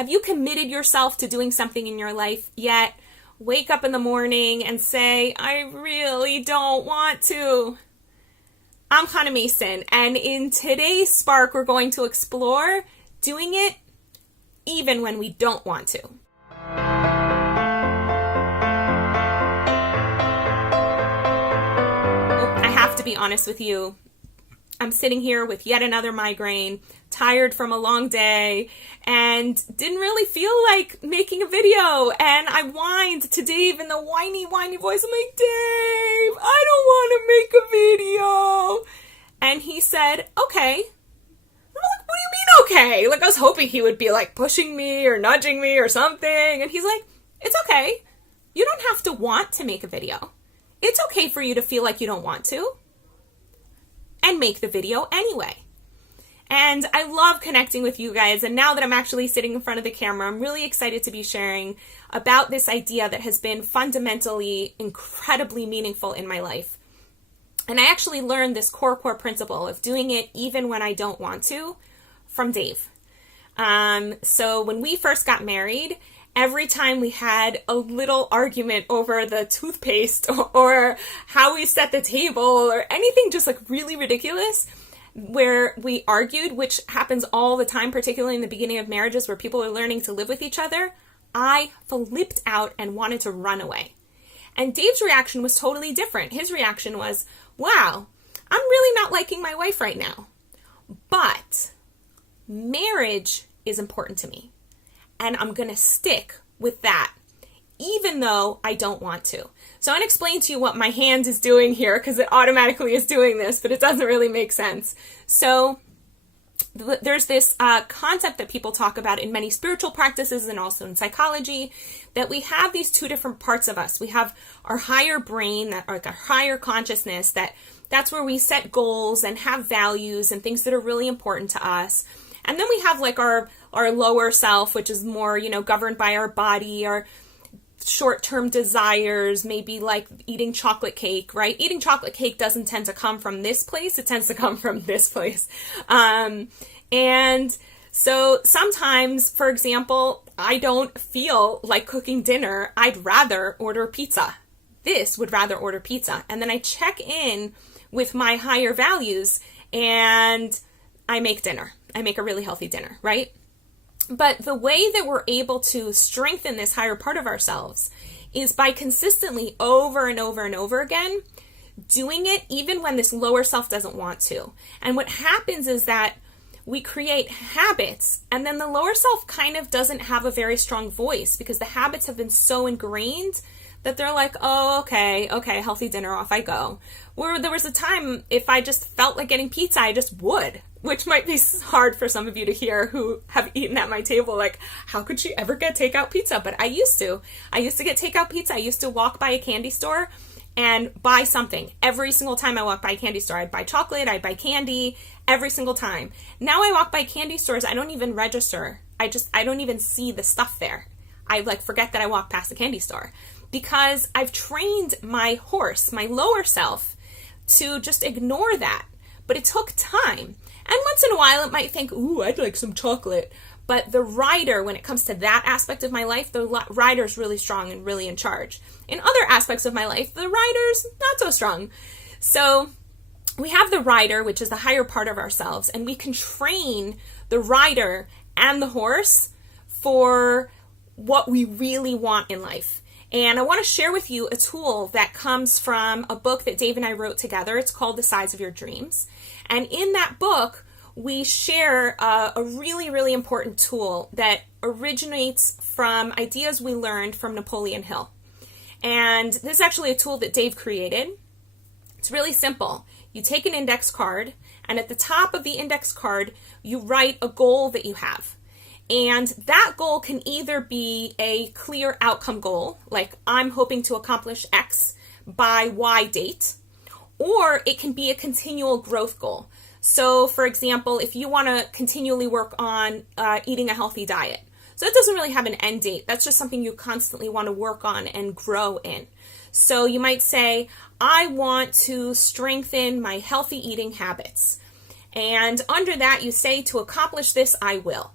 Have you committed yourself to doing something in your life yet? Wake up in the morning and say, I really don't want to. I'm Hannah Mason, and in today's Spark, we're going to explore doing it even when we don't want to. I have to be honest with you. I'm sitting here with yet another migraine, tired from a long day, and didn't really feel like making a video. And I whined to Dave in the whiny voice. I'm like, Dave, I don't want to make a video. And he said, okay. I was like, what do you mean okay? Like, I was hoping he would be like pushing me or nudging me or something. And he's like, it's okay. You don't have to want to make a video. It's okay for you to feel like you don't want to. And make the video anyway. And I love connecting with you guys. And now that I'm actually sitting in front of the camera, I'm really excited to be sharing about this idea that has been fundamentally incredibly meaningful in my life. And I actually learned this core principle of doing it even when I don't want to from Dave. So when we first got married, every time we had a little argument over the toothpaste or how we set the table or anything just like really ridiculous where we argued, which happens all the time, particularly in the beginning of marriages where people are learning to live with each other, I flipped out and wanted to run away. And Dave's reaction was totally different. His reaction was, wow, I'm really not liking my wife right now, but marriage is important to me. And I'm going to stick with that, even though I don't want to. So I'm going to explain to you what my hand is doing here, because it automatically is doing this, but it doesn't really make sense. So there's this concept that people talk about in many spiritual practices and also in psychology, that we have these two different parts of us. We have our higher brain, that like our higher consciousness, that's where we set goals and have values and things that are really important to us. And then we have like our lower self, which is more, governed by our body, our short-term desires, maybe like eating chocolate cake, right? Eating chocolate cake doesn't tend to come from this place. It tends to come from this place. And so sometimes, for example, I don't feel like cooking dinner. I'd rather order pizza. This would rather order pizza. And then I check in with my higher values and I make dinner. I make a really healthy dinner, right? But the way that we're able to strengthen this higher part of ourselves is by consistently over and over and over again doing it even when this lower self doesn't want to. And what happens is that we create habits and then the lower self kind of doesn't have a very strong voice because the habits have been so ingrained that they're like, oh, okay, healthy dinner, off I go. Where there was a time, if I just felt like getting pizza, I just would, which might be hard for some of you to hear who have eaten at my table. Like, how could she ever get takeout pizza? But I used to. I used to get takeout pizza. I used to walk by a candy store and buy something. Every single time I walked by a candy store, I'd buy chocolate, I'd buy candy, every single time. Now I walk by candy stores, I don't even register. I don't even see the stuff there. I forget that I walked past a candy store. Because I've trained my horse, my lower self, to just ignore that. But it took time. And once in a while it might think, ooh, I'd like some chocolate. But the rider, when it comes to that aspect of my life, the rider's really strong and really in charge. In other aspects of my life, the rider's not so strong. So we have the rider, which is the higher part of ourselves, and we can train the rider and the horse for what we really want in life. And I want to share with you a tool that comes from a book that Dave and I wrote together. It's called The Size of Your Dreams. And in that book, we share a really, really important tool that originates from ideas we learned from Napoleon Hill. And this is actually a tool that Dave created. It's really simple. You take an index card, and at the top of the index card, you write a goal that you have. And that goal can either be a clear outcome goal, like I'm hoping to accomplish X by Y date, or it can be a continual growth goal. So for example, if you want to continually work on eating a healthy diet, so that doesn't really have an end date. That's just something you constantly want to work on and grow in. So you might say, I want to strengthen my healthy eating habits. And under that, you say, to accomplish this, I will.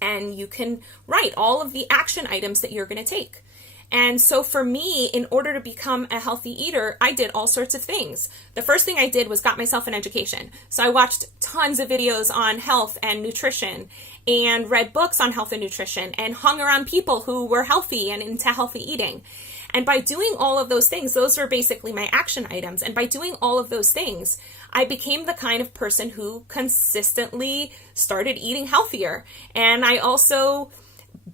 And you can write all of the action items that you're going to take. And so for me, in order to become a healthy eater, I did all sorts of things. The first thing I did was got myself an education. So I watched tons of videos on health and nutrition and read books on health and nutrition and hung around people who were healthy and into healthy eating. And by doing all of those things, those were basically my action items. And by doing all of those things, I became the kind of person who consistently started eating healthier. And I also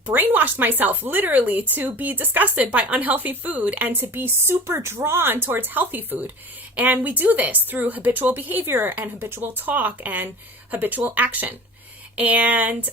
brainwashed myself literally to be disgusted by unhealthy food and to be super drawn towards healthy food. And we do this through habitual behavior and habitual talk and habitual action. And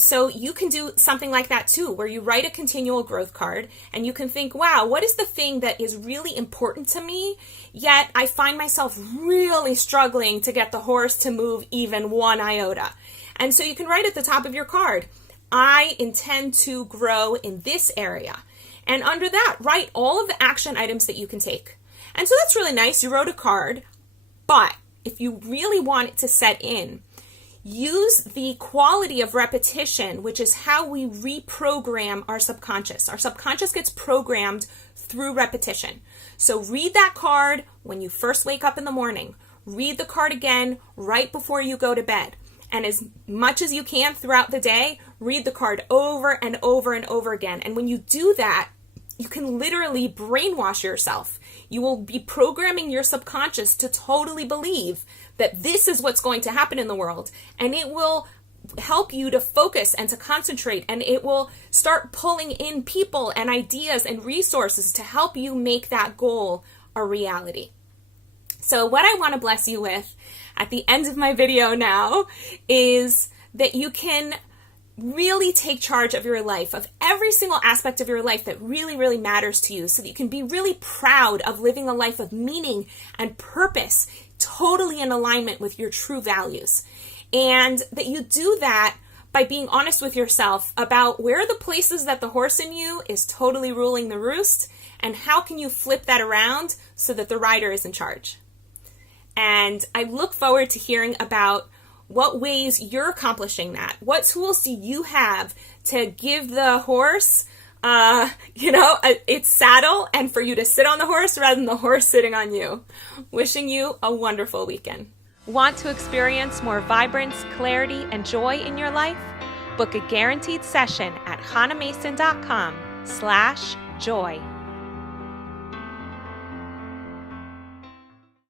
so you can do something like that too, where you write a continual growth card and you can think, wow, what is the thing that is really important to me, yet I find myself really struggling to get the horse to move even 1 iota. And so you can write at the top of your card, I intend to grow in this area. And under that, write all of the action items that you can take. And so that's really nice. You wrote a card, but if you really want it to set in, use the quality of repetition, which is how we reprogram our subconscious. Our subconscious gets programmed through repetition. So read that card when you first wake up in the morning. Read the card again right before you go to bed. And as much as you can throughout the day, read the card over and over and over again. And when you do that, you can literally brainwash yourself. You will be programming your subconscious to totally believe that this is what's going to happen in the world. And it will help you to focus and to concentrate. And it will start pulling in people and ideas and resources to help you make that goal a reality. So what I want to bless you with at the end of my video now is that you can really take charge of your life, of every single aspect of your life that really, really matters to you, so that you can be really proud of living a life of meaning and purpose, totally in alignment with your true values. And that you do that by being honest with yourself about where are the places that the horse in you is totally ruling the roost, and how can you flip that around so that the rider is in charge. And I look forward to hearing about what ways you're accomplishing that. What tools do you have to give the horse, its saddle, and for you to sit on the horse rather than the horse sitting on you? Wishing you a wonderful weekend. Want to experience more vibrance, clarity, and joy in your life? Book a guaranteed session at hanamason.com/joy.